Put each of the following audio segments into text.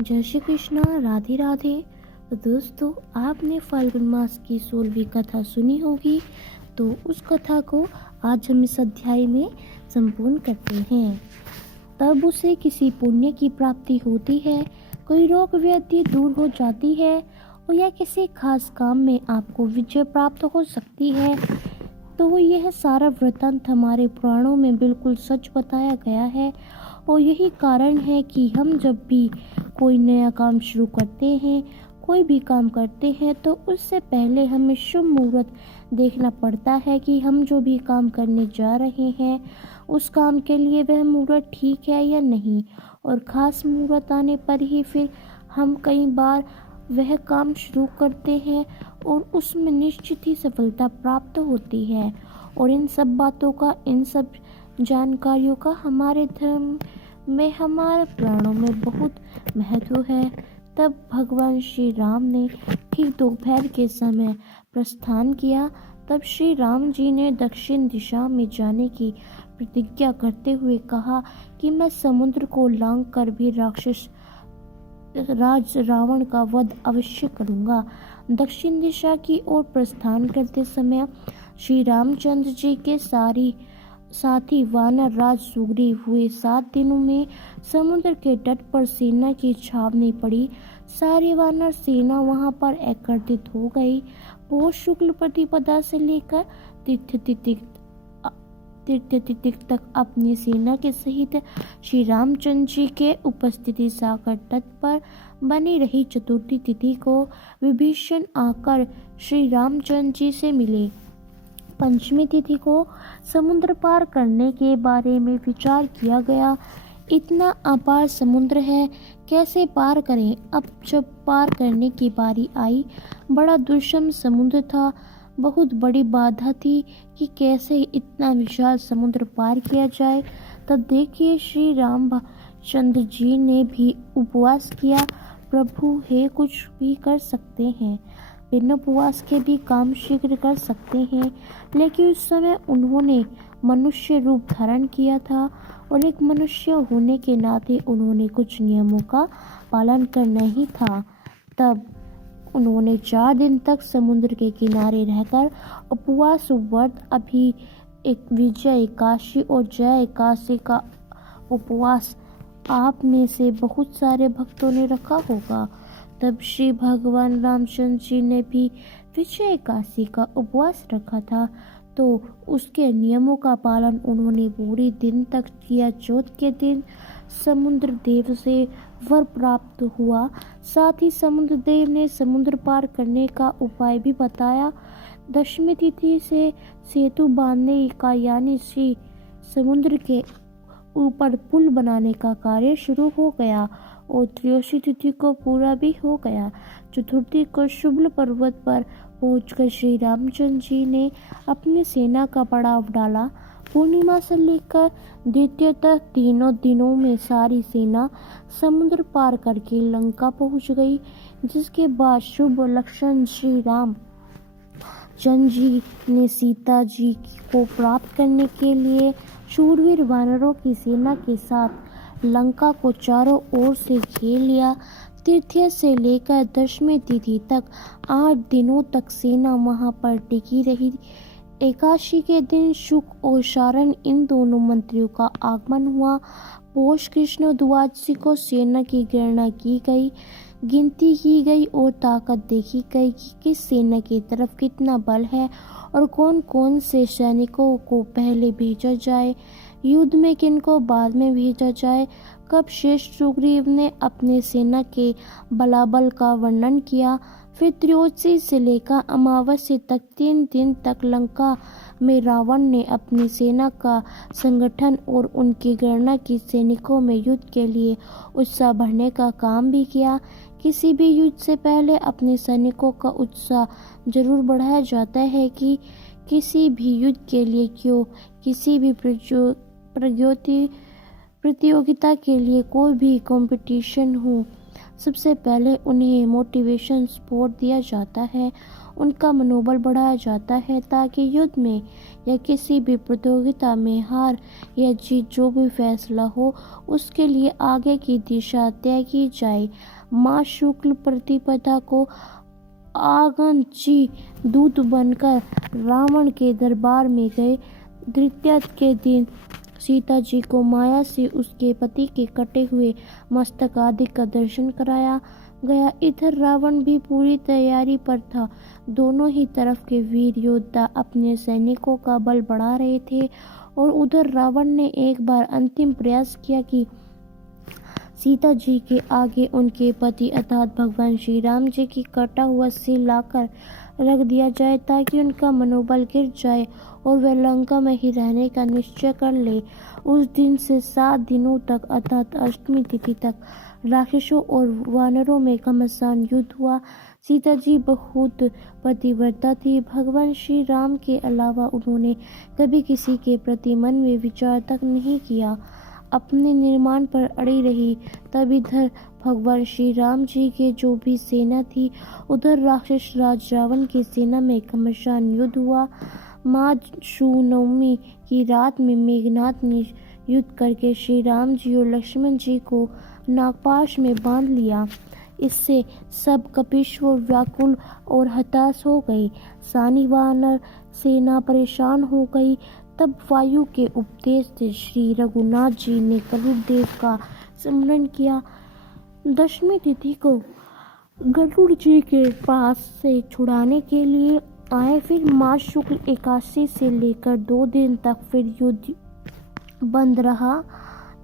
जय श्री कृष्णा, राधे राधे। तो दोस्तों, आपने फाल्गुन मास की 16वीं कथा सुनी होगी। तो उस कथा को आज हम इस अध्याय में संपूर्ण करते हैं। तब उसे किसी पुण्य की प्राप्ति होती है, कोई रोग व्याधि दूर हो जाती है और या किसी खास काम में आपको विजय प्राप्त हो सकती है। तो यह सारा वृत्तांत हमारे पुराणों में बिल्कुल सच बताया गया है और यही कारण है कि हम जब भी कोई नया काम शुरू करते हैं, कोई भी काम करते हैं, तो उससे पहले हमें शुभ मुहूर्त देखना पड़ता है कि हम जो भी काम करने जा रहे हैं उस काम के लिए वह मुहूर्त ठीक है या नहीं। और ख़ास मुहूर्त आने पर ही फिर हम कई बार वह काम शुरू करते हैं और उसमें निश्चित ही सफलता प्राप्त होती है। और इन सब बातों का, इन सब जानकारियों का हमारे धर्म में, हमारे पुराणों में बहुत महत्व है। तब भगवान श्री राम ने ठीक दोपहर के समय प्रस्थान किया। तब श्री राम जी ने दक्षिण दिशा में जाने की प्रतिज्ञा करते हुए कहा कि मैं समुद्र को लांघ कर भी राक्षस राज रावण का वध अवश्य करूंगा। दक्षिण दिशा की ओर प्रस्थान करते समय श्री रामचंद्र जी के साथी वानर राज सुग्रीव हुए। 7 दिनों में समुद्र के तट पर सेना की छावनी पड़ी। सारी वानर सेना वहां पर एकत्रित हो गई। पौष शुक्ल प्रतिपदा से लेकर तीर्थ तक अपनी सेना के सहित श्री रामचंद्र जी के उपस्थिति सागर तट पर बनी रही। चतुर्थी तिथि को विभीषण आकर श्री रामचंद्र जी से मिले। पंचमी तिथि को समुद्र पार करने के बारे में विचार किया गया। इतना अपार समुद्र है, कैसे पार करें। अब जब पार करने की बारी आई, बड़ा दुर्गम समुद्र था। बहुत बड़ी बाधा थी कि कैसे इतना विशाल समुद्र पार किया जाए। तब देखिए, श्री रामचंद्र जी ने भी उपवास किया। प्रभु हे, कुछ भी कर सकते हैं, बिना उपवास के भी काम शीघ्र कर सकते हैं। लेकिन उस समय उन्होंने मनुष्य रूप धारण किया था और एक मनुष्य होने के नाते उन्होंने कुछ नियमों का पालन करना ही था। तब उन्होंने 4 दिन तक समुद्र के किनारे रहकर उपवास व्रत, अभी एक विजय एकादशी और जय एकादशी का उपवास आप में से बहुत सारे भक्तों ने रखा होगा। तब श्री भगवान रामचंद्र जी ने भी विजय एकादशी का उपवास रखा था, तो उसके नियमों का पालन उन्होंने पूरे दिन तक किया। चौथ के दिन समुद्र देव से वर प्राप्त हुआ। साथ ही समुद्र देव ने समुद्र पार करने का उपाय भी बताया। दशमी तिथि से सेतु बांधने का, यानी श्री समुद्र के ऊपर पुल बनाने का कार्य शुरू हो गया और त्रयोदशी तिथि को पूरा भी हो गया। चतुर्थी को शुक्ल पर्वत पर पहुंचकर श्री रामचंद्र जी ने अपनी सेना का पड़ाव डाला। पूर्णिमा से लेकर द्वितीय तक तीनों दिनों में सारी सेना समुद्र पार करके लंका पहुंच गई। जिसके बाद शुभ लक्षण श्री राम चंद्र जी ने सीता जी को प्राप्त करने के लिए शूरवीर वानरों की सेना के साथ लंका को चारों ओर से घेर लिया। तृतीया से लेकर दशमी तिथि तक 8 दिनों तक सेना वहां पर टिकी रही। एकादशी के दिन शुक और शारण, इन दोनों मंत्रियों का आगमन हुआ। पौष कृष्ण द्वादशी को सेना की गणना की गई, गिनती की गई और ताकत देखी गई कि किस सेना की तरफ कितना बल है और कौन कौन से सैनिकों को पहले भेजा जाए, युद्ध में किनको बाद में भेजा जाए। कब श्रेष्ठ सुग्रीव ने अपने सेना के बलाबल का वर्णन किया। फिर त्रयोदशी से लेकर अमावस्या तक 3 दिन तक लंका में रावण ने अपनी सेना का संगठन और उनकी गणना की। सैनिकों में युद्ध के लिए उत्साह बढ़ने का काम भी किया। किसी भी युद्ध से पहले अपने सैनिकों का उत्साह जरूर बढ़ाया जाता है कि किसी भी युद्ध के लिए क्यों, किसी भी प्रतियोगिता के लिए, कोई भी कंपटीशन हो, सबसे पहले उन्हें मोटिवेशन सपोर्ट दिया जाता है उनका मनोबल बढ़ाया जाता है ताकि युद्ध में या किसी भी प्रतियोगिता में हार या जीत जो भी फैसला हो उसके लिए आगे की दिशा तय की जाए। माँ शुक्ल प्रतिपदा को आगंची दूत बनकर रावण के दरबार में गए। द्वितीया के दिन सीता जी को माया से उसके पति के कटे हुए मस्तक आदि का दर्शन कराया गया। इधर रावण भी पूरी तैयारी पर था। दोनों ही तरफ के वीर योद्धा अपने सैनिकों का बल बढ़ा रहे थे और उधर रावण ने एक बार अंतिम प्रयास किया कि सीता जी के आगे उनके पति अर्थात भगवान श्री राम जी की कटा हुआ सिर लाकर रख दिया जाए ताकि उनका मनोबल गिर जाए और वे लंका में ही रहने का निश्चय कर ले। उस दिन से 7 दिनों तक अर्थात अष्टमी तिथि तक राक्षसों और वानरों में घमासान युद्ध हुआ। सीता जी बहुत पतिव्रता थी। भगवान श्री राम के अलावा उन्होंने कभी किसी के प्रति मन में विचार तक नहीं किया, अपने निर्माण पर अड़ी रही। तब इधर भगवान श्री राम जी के जो भी सेना थी उधर राक्षस राज रावण की सेना में घमासान युद्ध हुआ। माघशु नवमी की रात में मेघनाथ ने युद्ध करके श्री राम जी और लक्ष्मण जी को नागपाश में बांध लिया। इससे सब कपीश्वर व्याकुल और हताश हो गए। सानी वानर सेना परेशान हो गई। तब वायु के उपदेश से श्री रघुनाथ जी ने गरुड़ देव का स्मरण किया। दशमी तिथि को गरुड़ जी के पास से छुड़ाने के लिए आए। फिर माघ शुक्ल एकादशी से लेकर 2 दिन तक फिर युद्ध बंद रहा।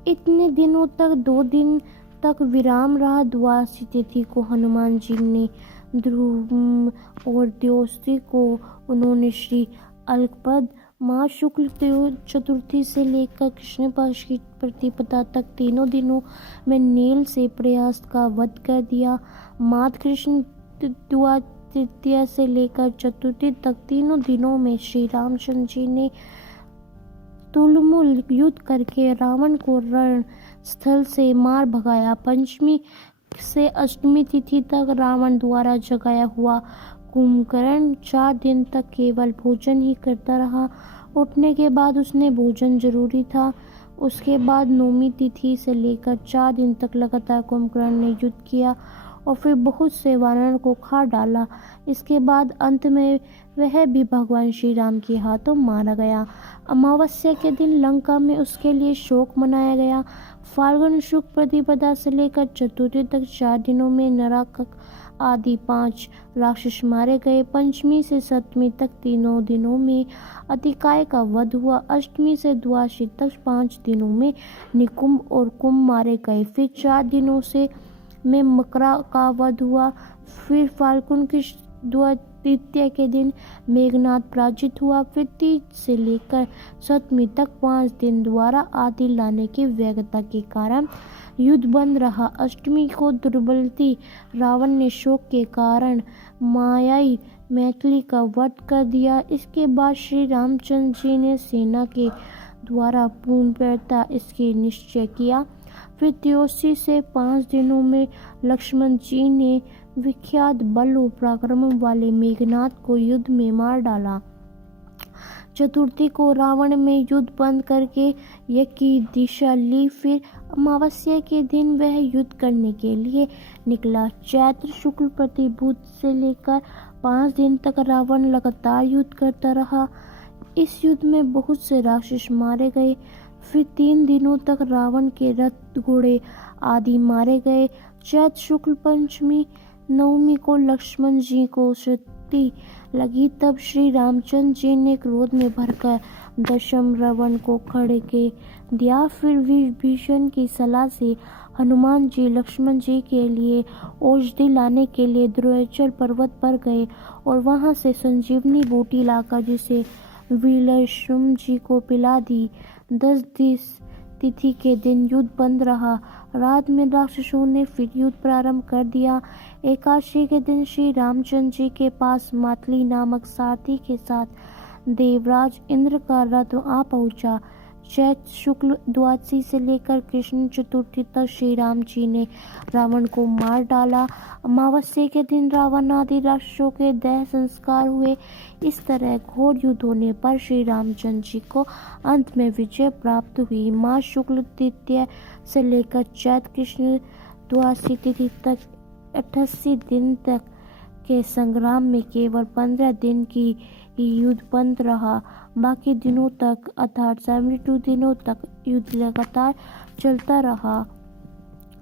इतने दिनों तक 2 दिन तक विराम रहा। द्वादशी तिथि को हनुमान जी ने ध्रुव और द्वादशी को उन्होंने श्री अलकपद। माँ शुक्ल चतुर्थी से लेकर कृष्ण पक्ष की प्रतिपदा तक तीनों दिनों में नील से प्रयास का वध कर दिया। माघ कृष्ण तृतीया से लेकर चतुर्थी तक तीनों दिनों में श्री रामचंद्र जी ने तुलमूल युद्ध करके रावण को रण स्थल से मार भगाया। पंचमी से अष्टमी तिथि तक रावण द्वारा जगाया हुआ कुंभकर्ण 4 दिन तक केवल भोजन ही करता रहा। उठने के बाद उसने भोजन जरूरी था। उसके बाद नौमी तिथि से लेकर 4 दिन तक लगातार कुंभकर्ण ने युद्ध किया और फिर बहुत से वानर को खा डाला। इसके बाद अंत में वह भी भगवान श्री राम के हाथों मारा गया। अमावस्या के दिन लंका में उसके लिए शोक मनाया गया। फाल्गुन शुक्ल प्रतिपदा से लेकर चतुर्थी तक 4 दिनों में नराकक आदि 5 राक्षस मारे गए। पंचमी से सप्तमी तक तीनों दिनों में अतिकाय का वध हुआ। अष्टमी से द्वादशी तक 5 दिनों में निकुंभ और कुंभ मारे गए। फिर 4 दिनों से में मकरा का वध हुआ। फिर फाल्गुन की द्वितीया के दिन मेघनाथ पराजित हुआ। फिर तीज से लेकर सप्तमी तक 5 दिन द्वारा आदि लाने की व्यग्रता के कारण युद्ध बंद रहा। अष्टमी को दुर्बलती रावण ने शोक के कारण मायाई मैथिली का वध कर दिया। इसके बाद श्री रामचंद्र जी ने सेना के द्वारा पूर्णतः इसके निश्चय किया। फिर त्रयोदशी से 5 दिनों में लक्ष्मण जी ने विख्यात बल और पराक्रम वाले मेघनाथ को युद्ध में मार डाला। चतुर्थी को रावण में युद्ध बंद करके यज्ञ की दिशा ली। फिर अमावस्या के दिन वह युद्ध करने के लिए निकला। चैत्र शुक्ल प्रतिभूत से लेकर 5 दिन तक रावण लगातार युद्ध करता रहा। इस युद्ध में बहुत से राक्षस मारे गए। फिर 3 दिनों तक रावण के रथ घोड़े आदि मारे गए। चैत्र शुक्ल पंचमी नवमी को लक्ष्मण जी को क्षति लगी। तब श्री रामचंद्र जी ने क्रोध में भरकर दशम रावण को खड़े के दिया। फिर विभीषण की सलाह से हनुमान जी लक्ष्मण जी के लिए औषधि लाने के लिए द्रोणाचल पर्वत पर गए और वहां से संजीवनी बूटी लाकर जिसे विलक्ष्मण जी को पिला दी। 10 तिथि के दिन युद्ध बंद रहा। रात में राक्षसों ने फिर युद्ध प्रारंभ कर दिया। एकादशी के दिन श्री रामचंद्र जी के पास मातली नामक सारथी के साथ देवराज इंद्र का रथ आ पहुंचा। चैत्र शुक्ल द्वादशी से लेकर कृष्ण चतुर्थी तक श्री राम जी ने रावण को मार डाला। अमावस्या के दिन रावण आदि राक्षसों के देह संस्कार हुए। इस तरह घोर युद्ध होने पर श्री रामचंद्र जी को अंत में विजय प्राप्त हुई। माघ शुक्ल तृतीया से लेकर चैत्र कृष्ण द्वादशी तिथि तक 88 दिन तक के संग्राम में केवल 15 दिन की युद्ध बंद रहा। बाकी दिनों तक अर्थात 72 दिनों तक युद्ध लगातार चलता रहा।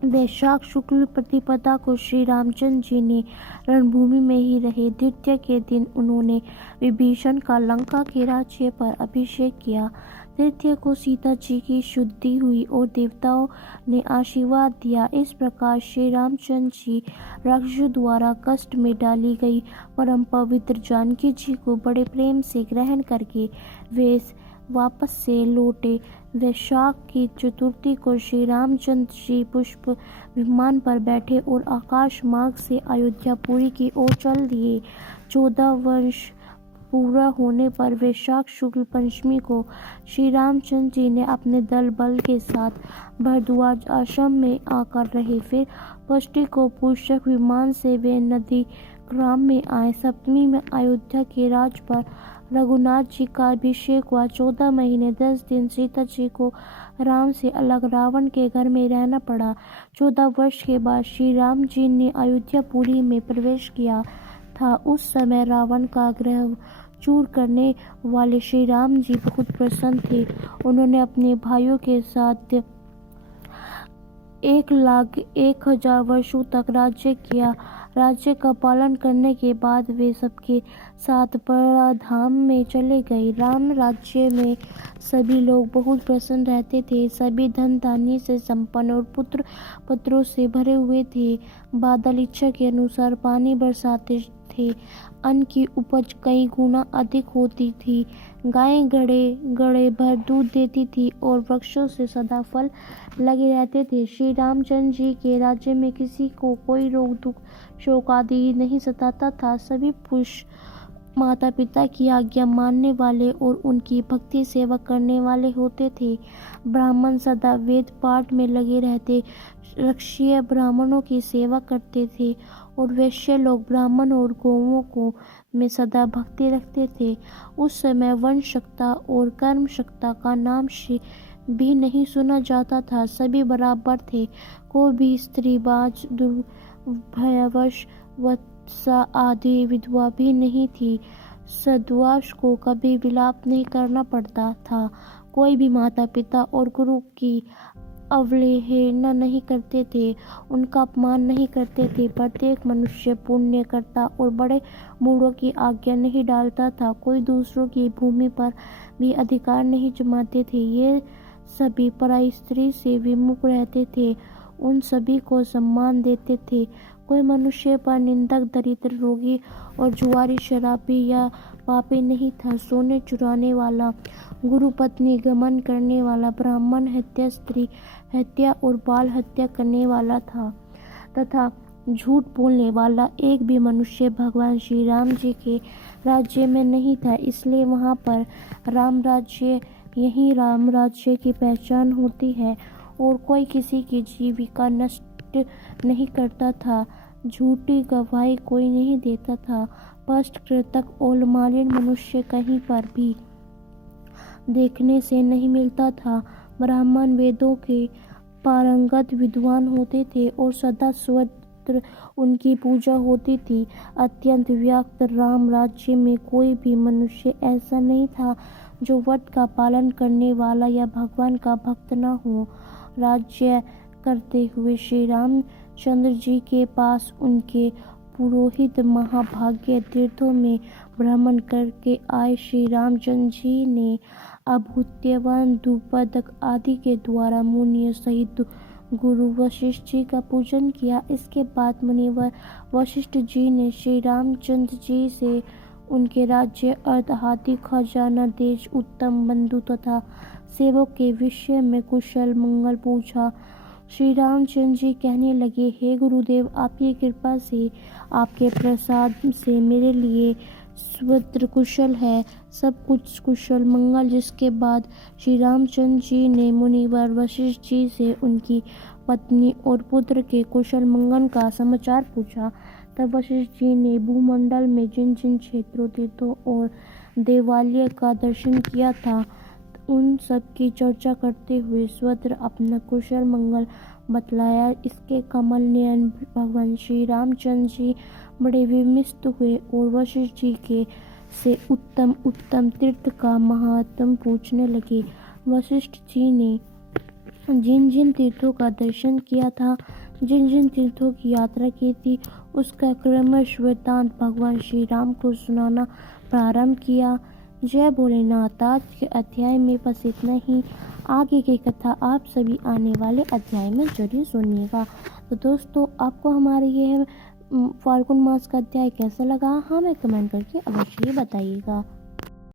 वैशाख शुक्ल प्रतिपदा को श्री रामचंद्र जी ने रणभूमि में ही रहे। द्वितीया के दिन उन्होंने विभीषण का लंका के राज्य पर अभिषेक किया। तृतीया को सीता जी की शुद्धि हुई और देवताओं ने आशीर्वाद दिया। इस प्रकार श्री रामचंद्र जी राक्षसों द्वारा कष्ट में डाली गई परम पवित्र जानकी जी को बड़े प्रेम से ग्रहण करके वे वापस से लौटे। वैशाख की चतुर्थी को श्री रामचंद्र जी पुष्प विमान पर बैठे और आकाश मार्ग से अयोध्यापुरी की ओर चल दिए। 14 वर्ष पूरा होने पर वैशाख शुक्ल पंचमी को श्री रामचंद्र जी ने अपने दल बल के साथ भरद्वाज आश्रम में आकर रहे। फिर षष्ठी को पुष्पक विमान से वे नदी ग्राम में आए। सप्तमी में अयोध्या के राज पर रघुनाथ जी का अभिषेक हुआ। 14 महीने 10 दिन सीता जी को राम से अलग रावण के घर में रहना पड़ा। 14 वर्ष के बाद श्री राम जी ने अयोध्यापुरी में प्रवेश किया था। उस समय रावण का ग्रह चूर करने वाले श्री राम जी बहुत प्रसन्न थे। उन्होंने अपने भाइयों के साथ 1,01,000 वर्षों तक राज्य किया। राज्य का पालन करने के बाद वे सबके साथ परधाम में चले गए। राम राज्य में सभी लोग बहुत प्रसन्न रहते थे। सभी धन धान्य से संपन्न और पुत्र पत्रों से भरे हुए थे। बादल इच्छा के अनुसार पानी बरसाते थे। अन्न की उपज कई गुना अधिक होती थी। गायें गड़े भर दूध देती थी और वृक्षों से सदा फल लगे रहते थे। श्री रामचंद्र जी के राज्य में किसी को कोई रोग दुख शोक आदि नहीं सताता था। सभी पुरुष माता पिता की आज्ञा मानने वाले और उनकी भक्ति सेवा करने वाले होते थे। ब्राह्मण सदा वेद पाठ में लगे रहते। क्षत्रिय ब्राह्मणों की सेवा करते थे और वैश्य लोग ब्राह्मण और गौओं को में सदा भक्ति रखते थे। उस समय वंशकता और कर्मशक्ता का नाम भी नहीं सुना जाता था। सभी बराबर थे। कोई भी स्त्रीबाज दुर्भयवश वत्सा आदि विधवा भी नहीं थी। सद्वाश को कभी विलाप नहीं करना पड़ता था। कोई भी माता पिता और गुरु की अवहेलना नहीं करते थे, उनका अपमान नहीं करते थे। प्रत्येक मनुष्य पुण्य करता और बड़े बूढ़ों की आज्ञा नहीं डालता था। कोई दूसरों की भूमि पर भी अधिकार नहीं जमाते थे। ये सभी पराई स्त्री से विमुख रहते थे। उन सभी को सम्मान देते थे। कोई मनुष्य पर निंदक, दरिद्र, रोगी और जुआरी, शराबी या पापी नहीं था। सोने चुराने वाला, गुरु पत्नी गमन करने वाला, ब्राह्मण हत्या, स्त्री हत्या और बाल हत्या करने वाला था तथा झूठ बोलने वाला एक भी मनुष्य भगवान श्री राम जी के राज्य में नहीं था। इसलिए वहाँ पर राम राज्य, यही राम राज्य की पहचान होती है। और कोई किसी की जीविका नष्ट नहीं करता था। झूठी गवाही कोई नहीं देता था। पष्ट कृतक और मलिन मनुष्य कहीं पर भी देखने से नहीं मिलता था। ब्राह्मण वेदों के पारंगत विद्वान होते थे और सदा सर्वत्र उनकी पूजा होती थी। अत्यंत व्याप्त राम राज्य में कोई भी मनुष्य ऐसा नहीं था जो व्रत का पालन करने वाला या भगवान का भक्त न हो। राज्य करते हुए श्री रामचंद्र जी के पास उनके पुरोहित महाभाग्य तीर्थों में भ्रमण करके आए। श्री रामचंद्र जी ने अभूत्यवान धूपदक आदि के द्वारा मुनियों सहित गुरु वशिष्ठ जी का पूजन किया। इसके बाद मुनिवर वशिष्ठ जी ने श्री रामचंद्र जी से उनके राज्य, अर्थ, हाथी, खजाना, देश, उत्तम बंधु तथा सेवक के विषय में कुशल मंगल पूछा। श्री रामचंद्र जी कहने लगे, हे गुरुदेव, आपकी कृपा से, आपके प्रसाद से मेरे लिए सर्वत्र कुशल है, सब कुछ कुशल मंगल। जिसके बाद श्री रामचंद्र जी ने मुनिवर वशिष्ठ जी से उनकी पत्नी और पुत्र के कुशल मंगल का समाचार पूछा। तब वशिष्ठ जी ने भूमंडल में जिन जिन क्षेत्रों, तीर्थों और देवालय का दर्शन किया था, उन सब की चर्चा करते हुए सर्वत्र अपना कुशल मंगल बतलाया। इसके कमल नयन भगवान श्री रामचंद्र जी बड़े विस्मित हुए और वशिष्ठ जी के से उत्तम उत्तम तीर्थ का महात्म पूछने लगे। वशिष्ठ जी ने जिन जिन तीर्थों का दर्शन किया था, जिन जिन तीर्थों की यात्रा की थी, उसका क्रमश वृत्तांत भगवान श्री राम को सुनाना प्रारंभ किया। जय भोलेनाथ। आज के अध्याय में बस इतना ही। आगे की कथा आप सभी आने वाले अध्याय में जरूर सुनिएगा। तो दोस्तों, आपको हमारे ये फाल्गुन मास का अध्याय कैसा लगा, हमें कमेंट करके अवश्य बताइएगा।